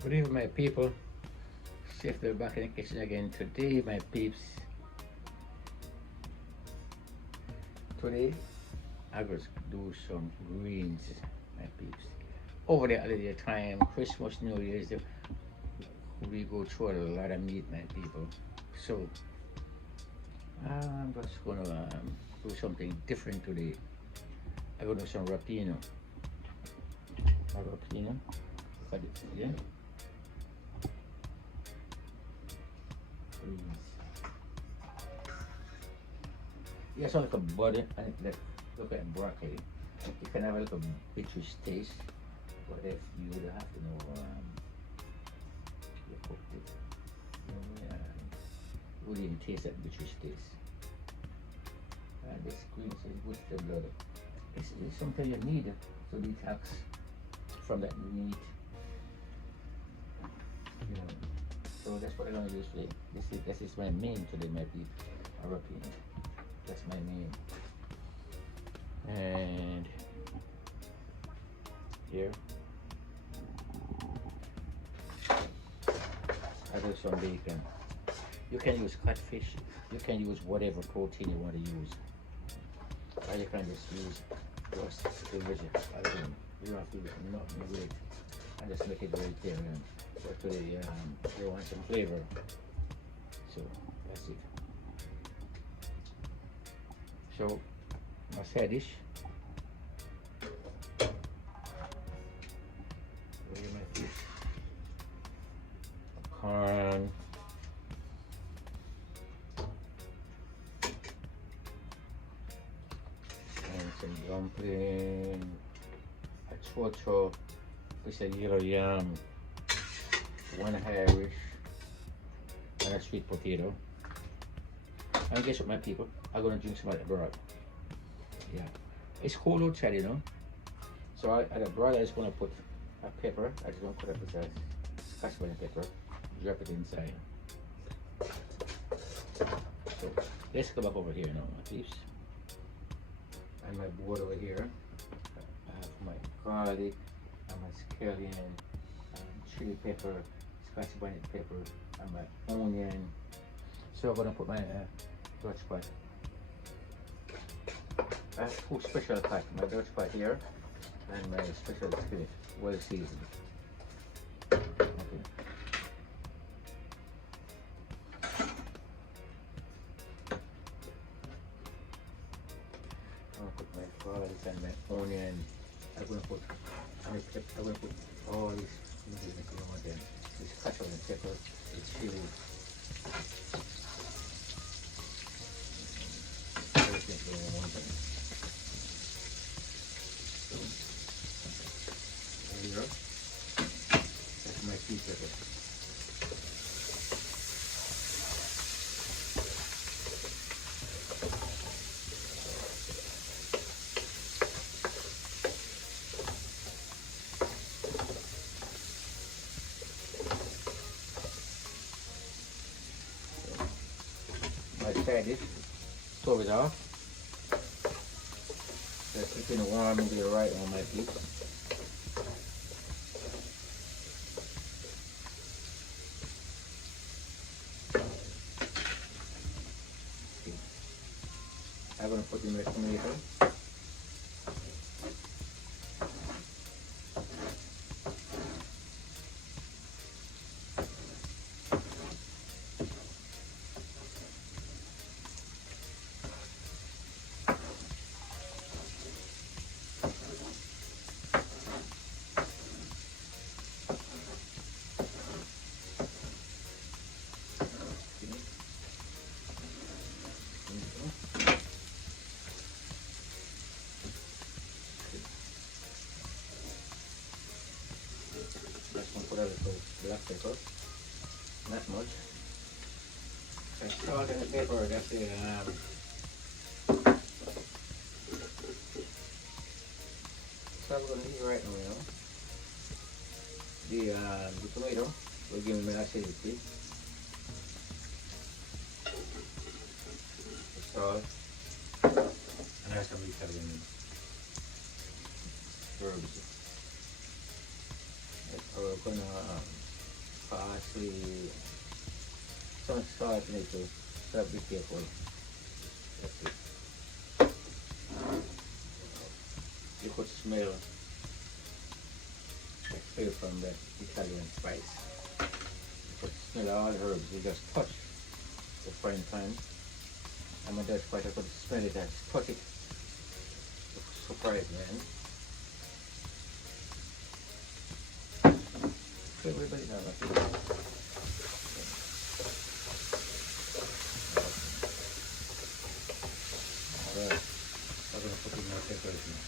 Good evening, my people. Chef, they're back in the kitchen again today, my peeps. Today, I was do some greens, my peeps. Over the holiday time, Christmas, New Year's, we go through a lot of meat, my people. So, I'm just gonna do something different today. I'm gonna do some rapino. A rapino, cut it, yeah? Greens. Yeah, so like a butter and look at broccoli. You can have a little bitter taste, but if you would have to know you cooked it, you wouldn't even taste that bitter taste. And this greens is good for the blood. It's something you need to detox from that meat. You know. So that's what I'm gonna use today. This is my main today, my people. European. That's my main. And here I do some bacon. You can use catfish. You can use whatever protein you want to use. Or you can just use the vegetable. You don't have to use nothing with it. And just make it vegetarian. But today you want some flavor. So that's it. So my side dish. Where are my fish? Corn. And some dumpling. A chocho. Piece of yellow yam. One Irish. And a sweet potato. And guess what, my people? I'm gonna drink some of that broth. Yeah, it's cold outside, you know. So at the broth, I just gonna put a pepper. I just gonna put a bit of scotch bonnet pepper. Drop it inside. So let's go back over here now, my peeps. And my board over here. I have my garlic and my scallion, chili pepper, scotch bonnet pepper, and my onion. So I'm gonna put my Dutch pot. I have two special pot, my Dutch pot here and my special skillet, well seasoned. Okay. I'm gonna put my garlic and my onion. I'm gonna put all these ingredients you want them. This scotch bonnet pepper, this chili. There you go. That's my tea pepper. My side dish, stove it off. Just keeping it warm and get it right on my piece. Okay. I'm gonna put in my tomato. Just gonna put a little black pepper, not much. And salt and the pepper, that's it. So I'm gonna eat right now, you know. The tomato will give me acidity. The salt, and I have some Italian herbs. We're gonna parsley, some salt in it too. So be careful. That's it. You could smell the flavor from the Italian spice. You could smell all the herbs. You just touch the frying pan. And when that's quite I could smell it and touch it. So fry it, man. So everybody know that. Alright. I'm gonna put in more peppers now.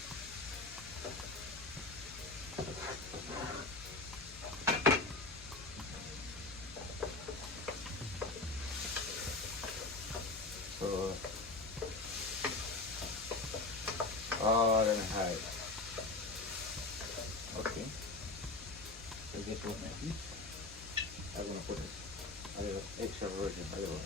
So all and high. Okay. So guess what my peeps? I'm gonna put a little extra virgin olive oil.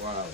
Wow.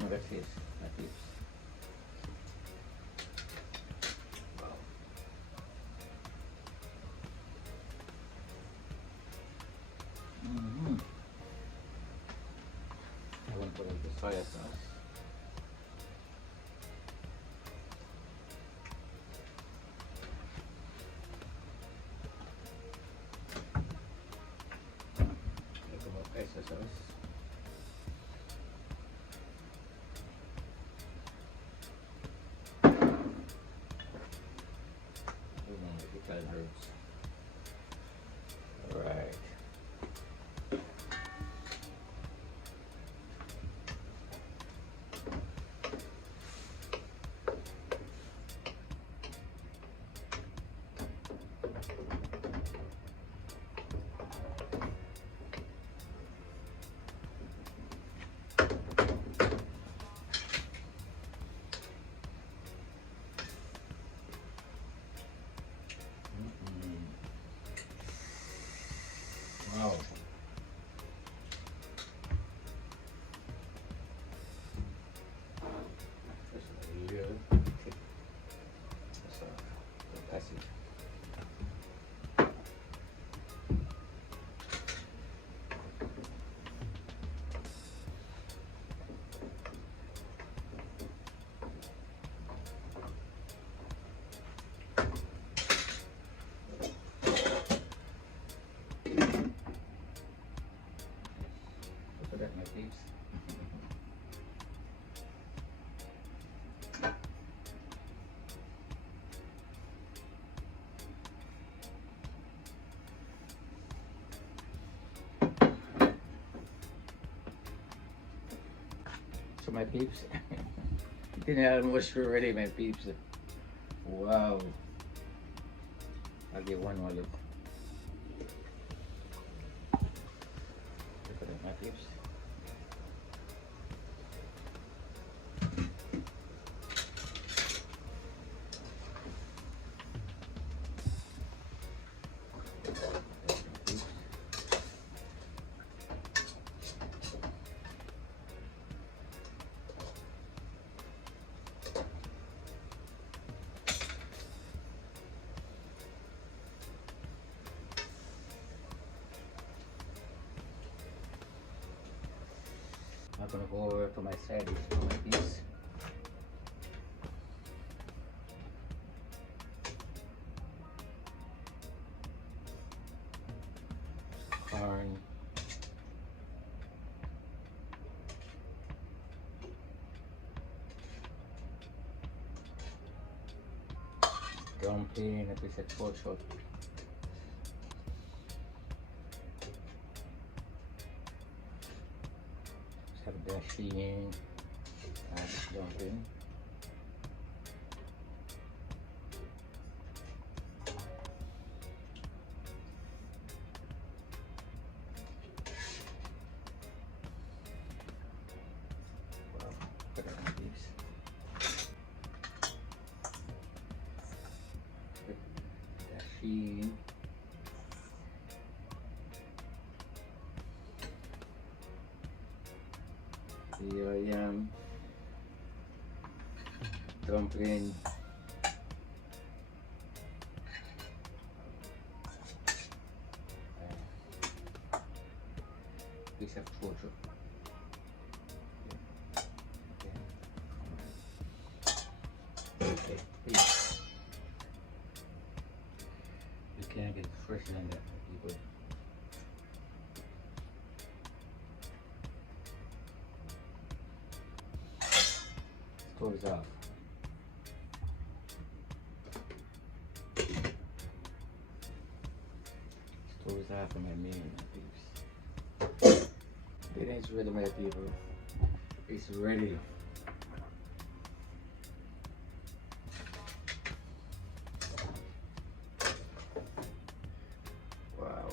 Look at this, my peeps. Wow. I want to put the soya sauce. Look at extra sauce. Herbs. All right. Wow. That's real thick. That's it. Look at that, my peeps. So my peeps, dinner almost ready, my peeps. Wow. I'll give one more look. Look at that, my peeps. I'm gonna go over to my side dish for my piece. Corn. Dumpling, a piece of torch. Dashing and dumpling. Wow, look at that piece. Dashing. Here I am, dumpling, piece of torture. Okay, please. You can't get fresher than that, people. Stove is off. Stove is off for my main, my peeps. Dinner is ready, my people. It's ready. Wow.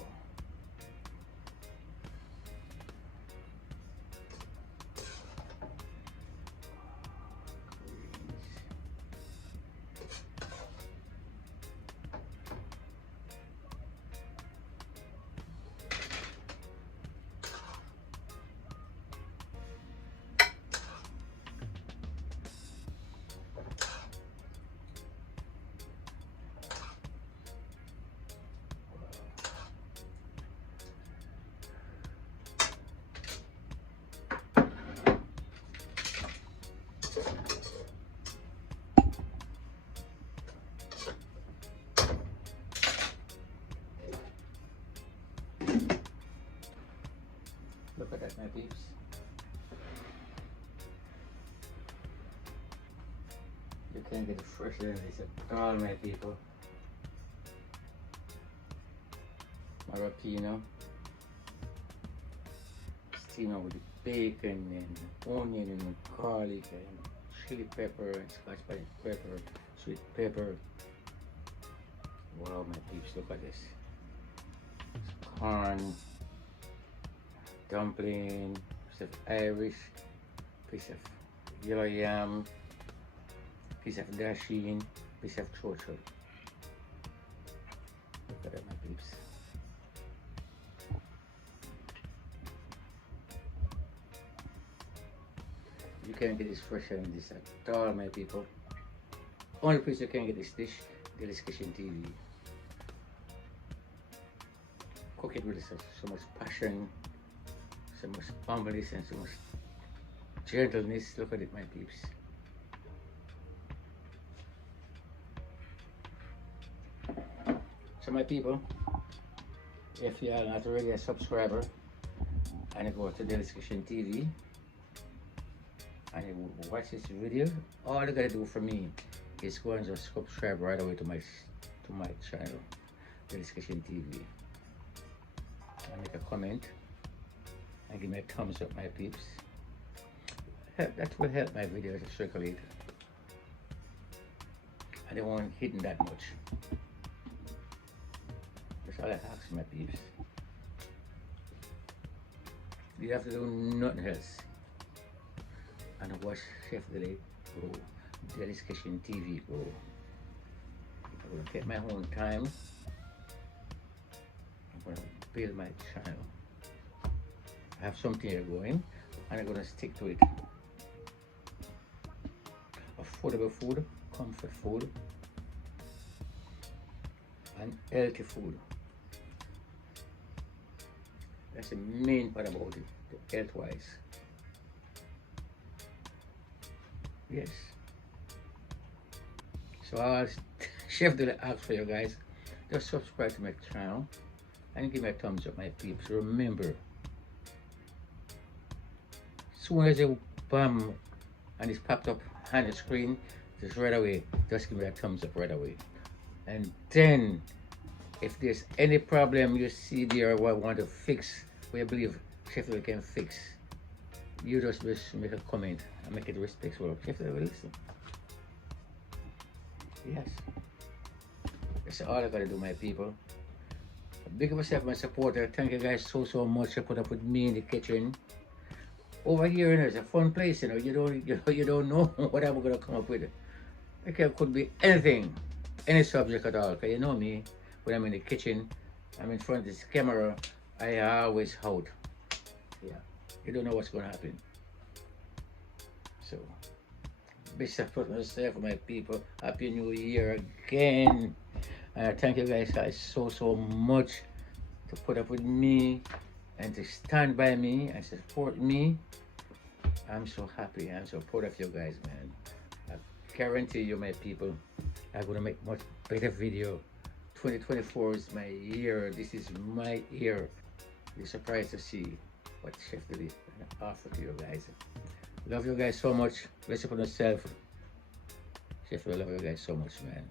Look at that, my peeps. You can't get it fresher than this at all, my people. Marapino. Steamer with the bacon and onion and garlic and chili pepper and scotch pepper, sweet pepper. Wow, my peeps, look at this. Corn, dumpling, piece of Irish, piece of yellow yam, piece of dasheen, piece of chocho. Look at that, my peeps. You can't get this fresher than this at all, my people. Only place you can get this dish, Delly'S Kitchen TV. Cook it with so much passion, so much humbleness and so much gentleness. Look at it, my peeps. So my people, if you are not already a subscriber and you go to Delly'S Kitchen TV and you watch this video, all you gotta do for me is go and just subscribe right away to my channel, Delly'S Kitchen TV, and make a comment and give me a thumbs up, my peeps. That will help my videos to circulate. I don't want hitting that much. That's all I ask my peeps. You have to do nothing else. And watch Chef Delly go. Delly's Kitchen TV go. I'm gonna take my own time. I'm gonna build my channel. I have something here going and I'm gonna stick to it. Affordable food, comfort food, and healthy food. That's the main part about it, the health wise. Yes. So I'll Chef Delly ask for you guys. Just subscribe to my channel and give me a thumbs up, my peeps. Remember, soon as you bam and it's popped up on the screen, just right away, just give me a thumbs up right away. And then if there's any problem you see there or want to fix, or you believe Chef Delly can fix, you just make a comment and make it respectful. Chef Delly will listen. Yes. That's all I gotta do, my people. Big up myself, my supporter. Thank you guys so much for put up with me in the kitchen. Over here, you know, it's a fun place, you know. You don't know what I'm gonna come up with. It could be anything, any subject at all. Cause you know me, when I'm in the kitchen, I'm in front of this camera, I always out. Yeah, you don't know what's gonna happen. So, best of myself, my people. Happy New Year again. Thank you guys so much to put up with me and to stand by me and support me. I'm so happy. I'm so proud of you guys, man. I guarantee you, my people, I'm gonna make much better video. 2024 is my year. This is my year. You're surprised to see what Chef Delly offer to you guys. Love you guys so much. Bless you for yourself. Chef, I love you guys so much, man.